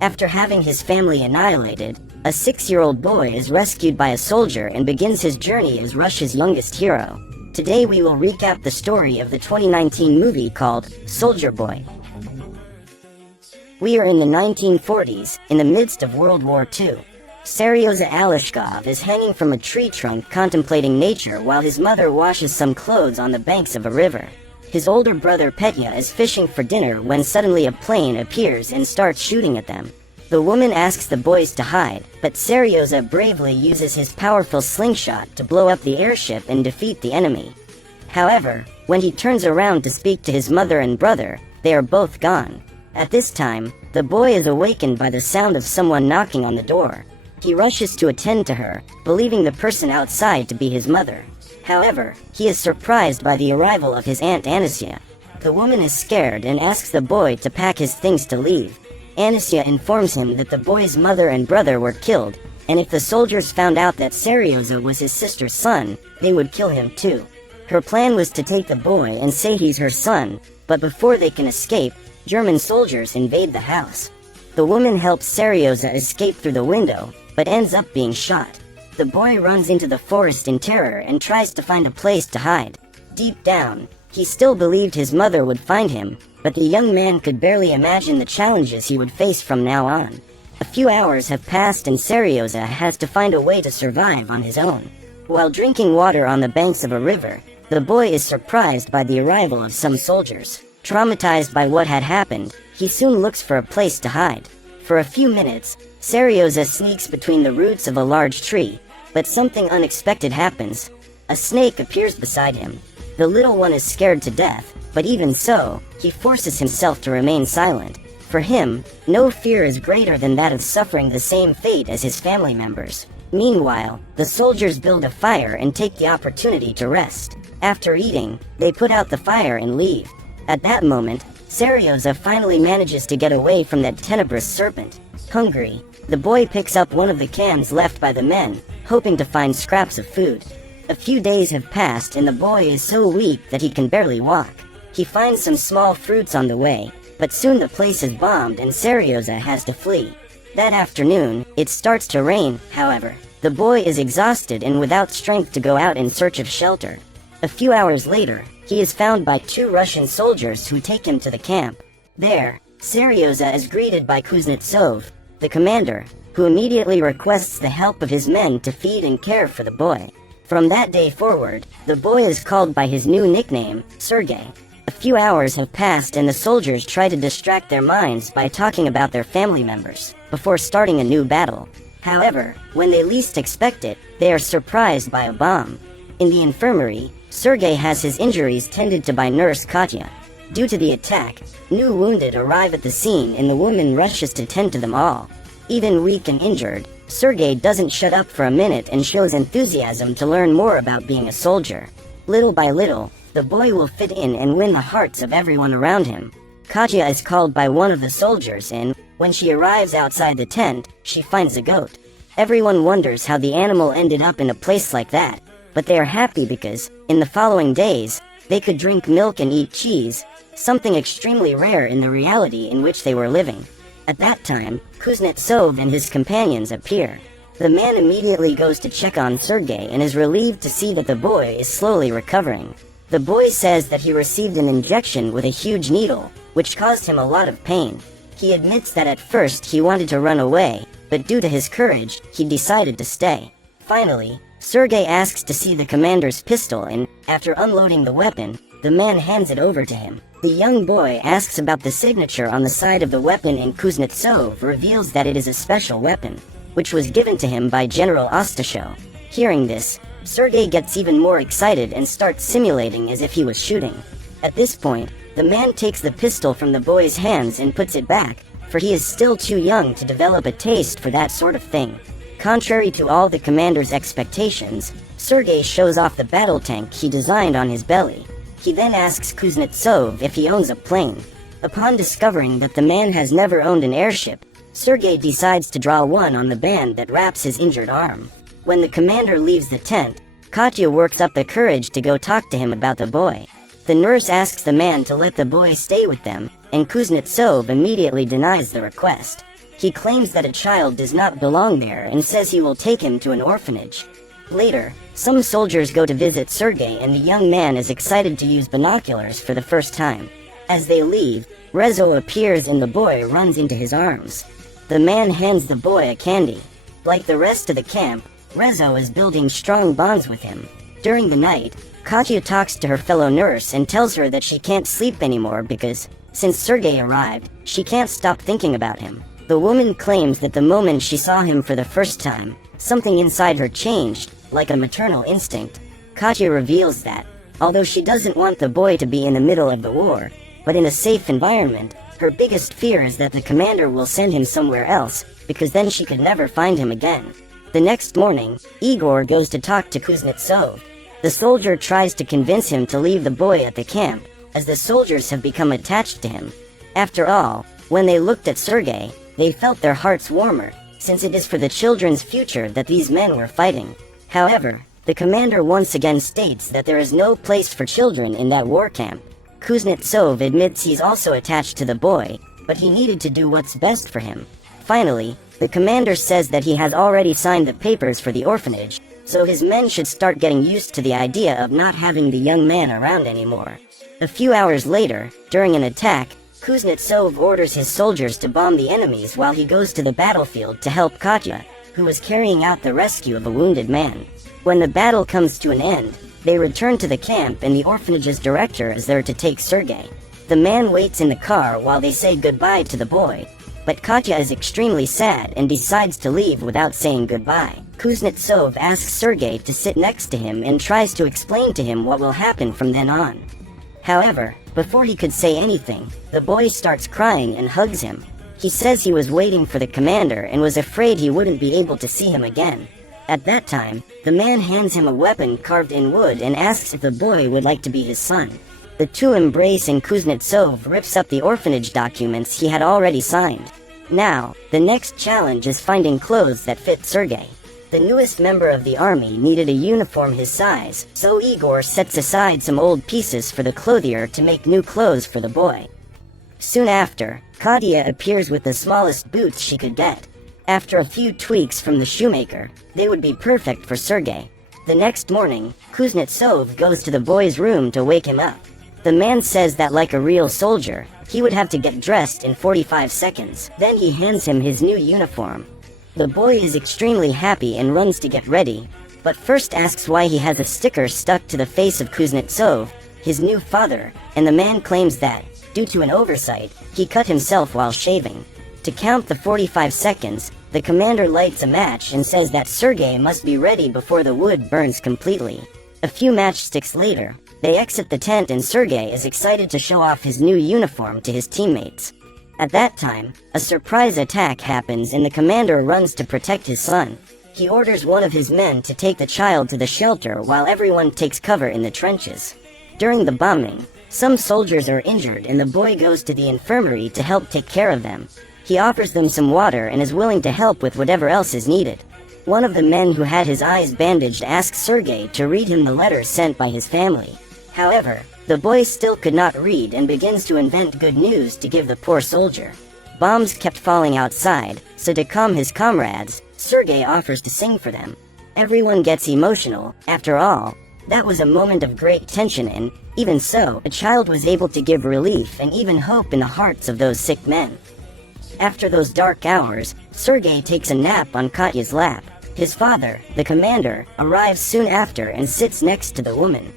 After having his family annihilated, a 6-year-old boy is rescued by a soldier and begins his journey as Russia's youngest hero. Today we will recap the story of the 2019 movie called Soldier Boy. We are in the 1940s, in the midst of World War II. Sergei Aleshkov is hanging from a tree trunk contemplating nature while his mother washes some clothes on the banks of a river. His older brother Petya is fishing for dinner when suddenly a plane appears and starts shooting at them. The woman asks the boys to hide, but Sergei bravely uses his powerful slingshot to blow up the airship and defeat the enemy. However, when he turns around to speak to his mother and brother, they are both gone. At this time, the boy is awakened by the sound of someone knocking on the door. He rushes to attend to her, believing the person outside to be his mother. However, he is surprised by the arrival of his aunt Anastasia. The woman is scared and asks the boy to pack his things to leave. Anastasia informs him that the boy's mother and brother were killed, and if the soldiers found out that Sergei was his sister's son, they would kill him too. Her plan was to take the boy and say he's her son, but before they can escape, German soldiers invade the house. The woman helps Sergei escape through the window, but ends up being shot. The boy runs into the forest in terror and tries to find a place to hide. Deep down, he still believed his mother would find him, but the young man could barely imagine the challenges he would face from now on. A few hours have passed and Sergei has to find a way to survive on his own. While drinking water on the banks of a river, the boy is surprised by the arrival of some soldiers. Traumatized by what had happened, he soon looks for a place to hide. For a few minutes, Sergei sneaks between the roots of a large tree, but something unexpected happens. A snake appears beside him. The little one is scared to death, but even so, he forces himself to remain silent. For him, no fear is greater than that of suffering the same fate as his family members. Meanwhile, the soldiers build a fire and take the opportunity to rest. After eating, they put out the fire and leave. At that moment, Sergei finally manages to get away from that tenebrous serpent. Hungry, the boy picks up one of the cans left by the men, hoping to find scraps of food. A few days have passed and the boy is so weak that he can barely walk. He finds some small fruits on the way, but soon the place is bombed and Sergei has to flee. That afternoon, it starts to rain, however. The boy is exhausted and without strength to go out in search of shelter. A few hours later, he is found by 2 Russian soldiers who take him to the camp. There, Sergei is greeted by Kuznetsov, the commander, who immediately requests the help of his men to feed and care for the boy. From that day forward, the boy is called by his new nickname, Sergei. A few hours have passed and the soldiers try to distract their minds by talking about their family members, before starting a new battle. However, when they least expect it, they are surprised by a bomb. In the infirmary, Sergei has his injuries tended to by nurse Katya. Due to the attack, new wounded arrive at the scene and the woman rushes to tend to them all. Even weak and injured, Sergei doesn't shut up for a minute and shows enthusiasm to learn more about being a soldier. Little by little, the boy will fit in and win the hearts of everyone around him. Katya is called by one of the soldiers and, when she arrives outside the tent, she finds a goat. Everyone wonders how the animal ended up in a place like that, but they are happy because, in the following days, they could drink milk and eat cheese, something extremely rare in the reality in which they were living. At that time, Kuznetsov and his companions appear. The man immediately goes to check on Sergei and is relieved to see that the boy is slowly recovering. The boy says that he received an injection with a huge needle, which caused him a lot of pain. He admits that at first he wanted to run away, but due to his courage, he decided to stay. Finally, Sergei asks to see the commander's pistol and, after unloading the weapon, the man hands it over to him. The young boy asks about the signature on the side of the weapon and Kuznetsov reveals that it is a special weapon, which was given to him by General Ostashov. Hearing this, Sergei gets even more excited and starts simulating as if he was shooting. At this point, the man takes the pistol from the boy's hands and puts it back, for he is still too young to develop a taste for that sort of thing. Contrary to all the commander's expectations, Sergei shows off the battle tank he designed on his belly. He then asks Kuznetsov if he owns a plane. Upon discovering that the man has never owned an airship, Sergei decides to draw one on the band that wraps his injured arm. When the commander leaves the tent, Katya works up the courage to go talk to him about the boy. The nurse asks the man to let the boy stay with them, and Kuznetsov immediately denies the request. He claims that a child does not belong there and says he will take him to an orphanage. Later, some soldiers go to visit Sergei and the young man is excited to use binoculars for the first time. As they leave, Rezo appears and the boy runs into his arms. The man hands the boy a candy. Like the rest of the camp, Rezo is building strong bonds with him. During the night, Katya talks to her fellow nurse and tells her that she can't sleep anymore because, since Sergei arrived, she can't stop thinking about him. The woman claims that the moment she saw him for the first time, something inside her changed, like a maternal instinct. Katya reveals that, although she doesn't want the boy to be in the middle of the war, but in a safe environment, her biggest fear is that the commander will send him somewhere else, because then she could never find him again. The next morning, Igor goes to talk to Kuznetsov. The soldier tries to convince him to leave the boy at the camp, as the soldiers have become attached to him. After all, when they looked at Sergei, they felt their hearts warmer, since it is for the children's future that these men were fighting. However, the commander once again states that there is no place for children in that war camp. Kuznetsov admits he's also attached to the boy, but he needed to do what's best for him. Finally, the commander says that he has already signed the papers for the orphanage, so his men should start getting used to the idea of not having the young man around anymore. A few hours later, during an attack, Kuznetsov orders his soldiers to bomb the enemies while he goes to the battlefield to help Katya, who is carrying out the rescue of a wounded man. When the battle comes to an end, they return to the camp and the orphanage's director is there to take Sergei. The man waits in the car while they say goodbye to the boy, but Katya is extremely sad and decides to leave without saying goodbye. Kuznetsov asks Sergei to sit next to him and tries to explain to him what will happen from then on. However, before he could say anything, the boy starts crying and hugs him. He says he was waiting for the commander and was afraid he wouldn't be able to see him again. At that time, the man hands him a weapon carved in wood and asks if the boy would like to be his son. The two embrace and Kuznetsov rips up the orphanage documents he had already signed. Now, the next challenge is finding clothes that fit Sergei. The newest member of the army needed a uniform his size, so Igor sets aside some old pieces for the clothier to make new clothes for the boy. Soon after, Katya appears with the smallest boots she could get. After a few tweaks from the shoemaker, they would be perfect for Sergei. The next morning, Kuznetsov goes to the boy's room to wake him up. The man says that like a real soldier, he would have to get dressed in 45 seconds. Then he hands him his new uniform. The boy is extremely happy and runs to get ready, but first asks why he has a sticker stuck to the face of Kuznetsov, his new father, and the man claims that, due to an oversight, he cut himself while shaving. To count the 45 seconds, the commander lights a match and says that Sergei must be ready before the wood burns completely. A few matchsticks later, they exit the tent and Sergei is excited to show off his new uniform to his teammates. At that time, a surprise attack happens and the commander runs to protect his son. He orders one of his men to take the child to the shelter while everyone takes cover in the trenches. During the bombing, some soldiers are injured and the boy goes to the infirmary to help take care of them. He offers them some water and is willing to help with whatever else is needed. One of the men who had his eyes bandaged asks Sergei to read him the letters sent by his family. However, the boy still could not read and begins to invent good news to give the poor soldier. Bombs kept falling outside, so to calm his comrades, Sergei offers to sing for them. Everyone gets emotional. After all, that was a moment of great tension and, even so, a child was able to give relief and even hope in the hearts of those sick men. After those dark hours, Sergei takes a nap on Katya's lap. His father, the commander, arrives soon after and sits next to the woman.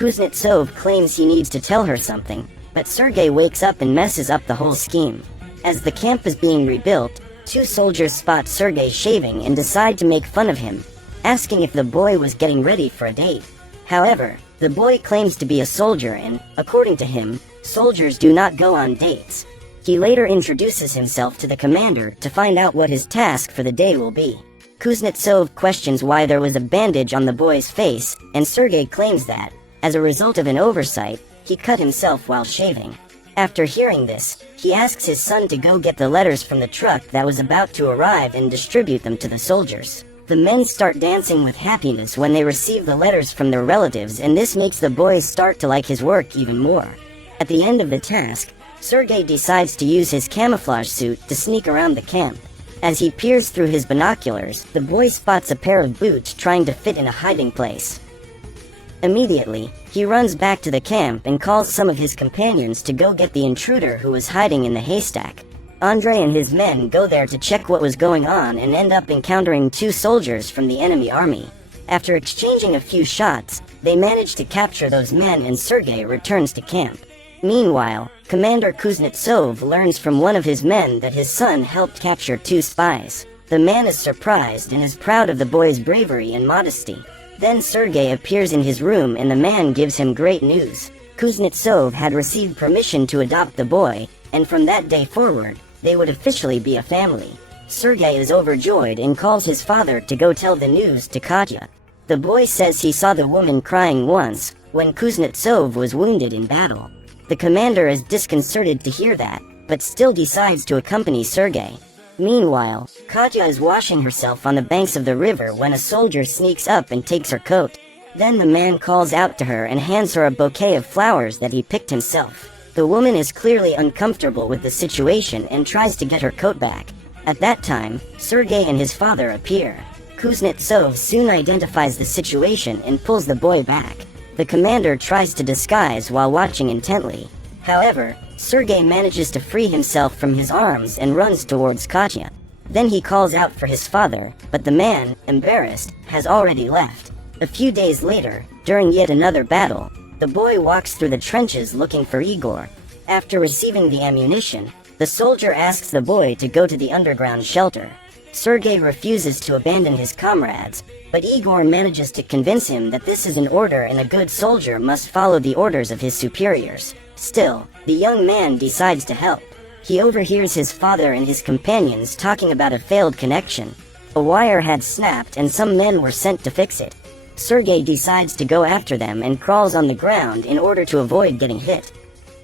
Kuznetsov claims he needs to tell her something, but Sergei wakes up and messes up the whole scheme. As the camp is being rebuilt, two soldiers spot Sergei shaving and decide to make fun of him, asking if the boy was getting ready for a date. However, the boy claims to be a soldier and, according to him, soldiers do not go on dates. He later introduces himself to the commander to find out what his task for the day will be. Kuznetsov questions why there was a bandage on the boy's face, and Sergei claims that, as a result of an oversight, he cut himself while shaving. After hearing this, he asks his son to go get the letters from the truck that was about to arrive and distribute them to the soldiers. The men start dancing with happiness when they receive the letters from their relatives, and this makes the boy start to like his work even more. At the end of the task, Sergei decides to use his camouflage suit to sneak around the camp. As he peers through his binoculars, the boy spots a pair of boots trying to fit in a hiding place. Immediately, he runs back to the camp and calls some of his companions to go get the intruder who was hiding in the haystack. Andrei and his men go there to check what was going on and end up encountering 2 soldiers from the enemy army. After exchanging a few shots, they manage to capture those men and Sergei returns to camp. Meanwhile, Commander Kuznetsov learns from one of his men that his son helped capture 2 spies. The man is surprised and is proud of the boy's bravery and modesty. Then Sergei appears in his room and the man gives him great news. Kuznetsov had received permission to adopt the boy, and from that day forward, they would officially be a family. Sergei is overjoyed and calls his father to go tell the news to Katya. The boy says he saw the woman crying once, when Kuznetsov was wounded in battle. The commander is disconcerted to hear that, but still decides to accompany Sergei. Meanwhile, Katya is washing herself on the banks of the river when a soldier sneaks up and takes her coat. Then the man calls out to her and hands her a bouquet of flowers that he picked himself. The woman is clearly uncomfortable with the situation and tries to get her coat back. At that time, Sergei and his father appear. Kuznetsov soon identifies the situation and pulls the boy back. The commander tries to disguise while watching intently. However, Sergei manages to free himself from his arms and runs towards Katya. Then he calls out for his father, but the man, embarrassed, has already left. A few days later, during yet another battle, the boy walks through the trenches looking for Igor. After receiving the ammunition, the soldier asks the boy to go to the underground shelter. Sergei refuses to abandon his comrades, but Igor manages to convince him that this is an order and a good soldier must follow the orders of his superiors. Still, the young man decides to help. He overhears his father and his companions talking about a failed connection. A wire had snapped and some men were sent to fix it. Sergei decides to go after them and crawls on the ground in order to avoid getting hit.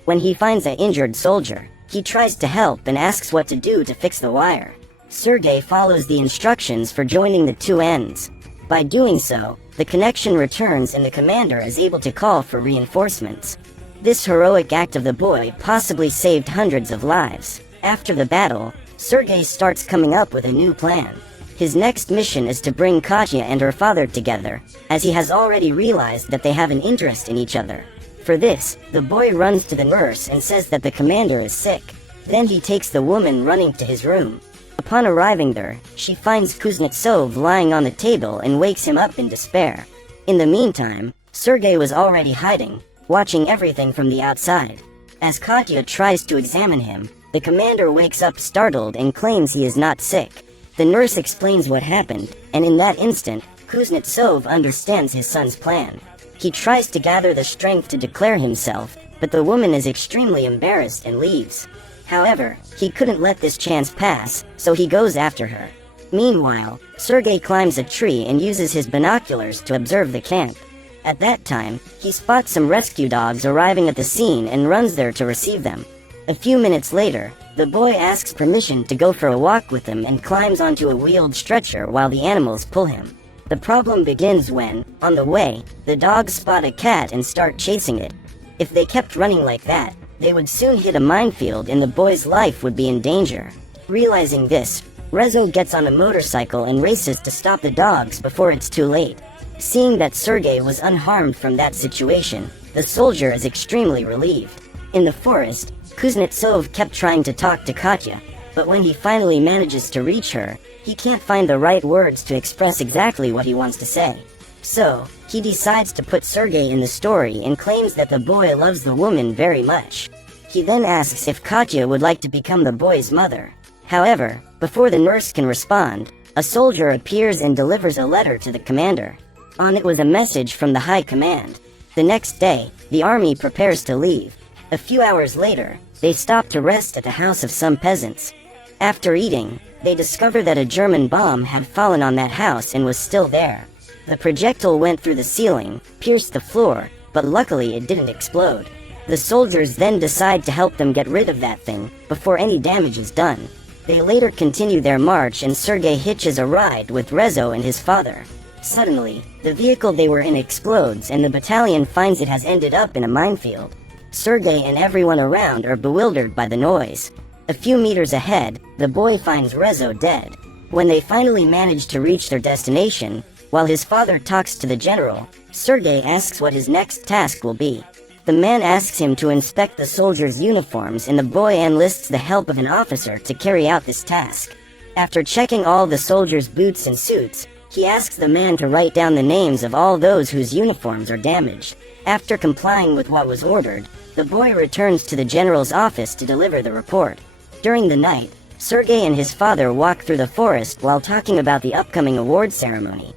When he finds an injured soldier, he tries to help and asks what to do to fix the wire. Sergei follows the instructions for joining the 2 ends. By doing so, the connection returns and the commander is able to call for reinforcements. This heroic act of the boy possibly saved hundreds of lives. After the battle, Sergei starts coming up with a new plan. His next mission is to bring Katya and her father together, as he has already realized that they have an interest in each other. For this, the boy runs to the nurse and says that the commander is sick. Then he takes the woman running to his room. Upon arriving there, she finds Kuznetsov lying on the table and wakes him up in despair. In the meantime, Sergei was already hiding, watching everything from the outside. As Katya tries to examine him, the commander wakes up startled and claims he is not sick. The nurse explains what happened, and in that instant, Kuznetsov understands his son's plan. He tries to gather the strength to declare himself, but the woman is extremely embarrassed and leaves. However, he couldn't let this chance pass, so he goes after her. Meanwhile, Sergei climbs a tree and uses his binoculars to observe the camp. At that time, he spots some rescue dogs arriving at the scene and runs there to receive them. A few minutes later, the boy asks permission to go for a walk with them and climbs onto a wheeled stretcher while the animals pull him. The problem begins when, on the way, the dogs spot a cat and start chasing it. If they kept running like that, they would soon hit a minefield and the boy's life would be in danger. Realizing this, Rezo gets on a motorcycle and races to stop the dogs before it's too late. Seeing that Sergei was unharmed from that situation, the soldier is extremely relieved. In the forest, Kuznetsov kept trying to talk to Katya, but when he finally manages to reach her, he can't find the right words to express exactly what he wants to say. So, he decides to put Sergei in the story and claims that the boy loves the woman very much. He then asks if Katya would like to become the boy's mother. However, before the nurse can respond, a soldier appears and delivers a letter to the commander. On it was a message from the high command. The next day, the army prepares to leave. A few hours later, they stop to rest at the house of some peasants. After eating, they discover that a German bomb had fallen on that house and was still there. The projectile went through the ceiling, pierced the floor, but luckily it didn't explode. The soldiers then decide to help them get rid of that thing, before any damage is done. They later continue their march and Sergei hitches a ride with Rezo and his father. Suddenly, the vehicle they were in explodes and the battalion finds it has ended up in a minefield. Sergei and everyone around are bewildered by the noise. A few meters ahead, the boy finds Rezo dead. When they finally manage to reach their destination, while his father talks to the general, Sergei asks what his next task will be. The man asks him to inspect the soldiers' uniforms, and the boy enlists the help of an officer to carry out this task. After checking all the soldiers' boots and suits, he asks the man to write down the names of all those whose uniforms are damaged. After complying with what was ordered, the boy returns to the general's office to deliver the report. During the night, Sergei and his father walk through the forest while talking about the upcoming award ceremony.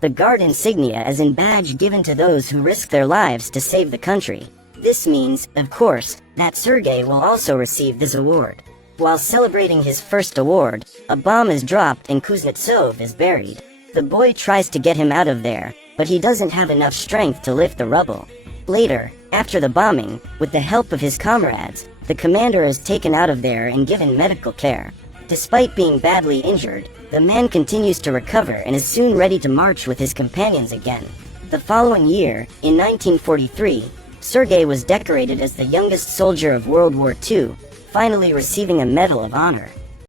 The guard insignia is a badge given to those who risk their lives to save the country. This means, of course, that Sergei will also receive this award. While celebrating his first award, a bomb is dropped and Kuznetsov is buried. The boy tries to get him out of there, but he doesn't have enough strength to lift the rubble. Later, after the bombing, with the help of his comrades, the commander is taken out of there and given medical care. Despite being badly injured, the man continues to recover and is soon ready to march with his companions again. The following year, in 1943, Sergei was decorated as the youngest soldier of World War II, finally receiving a Medal of Honor.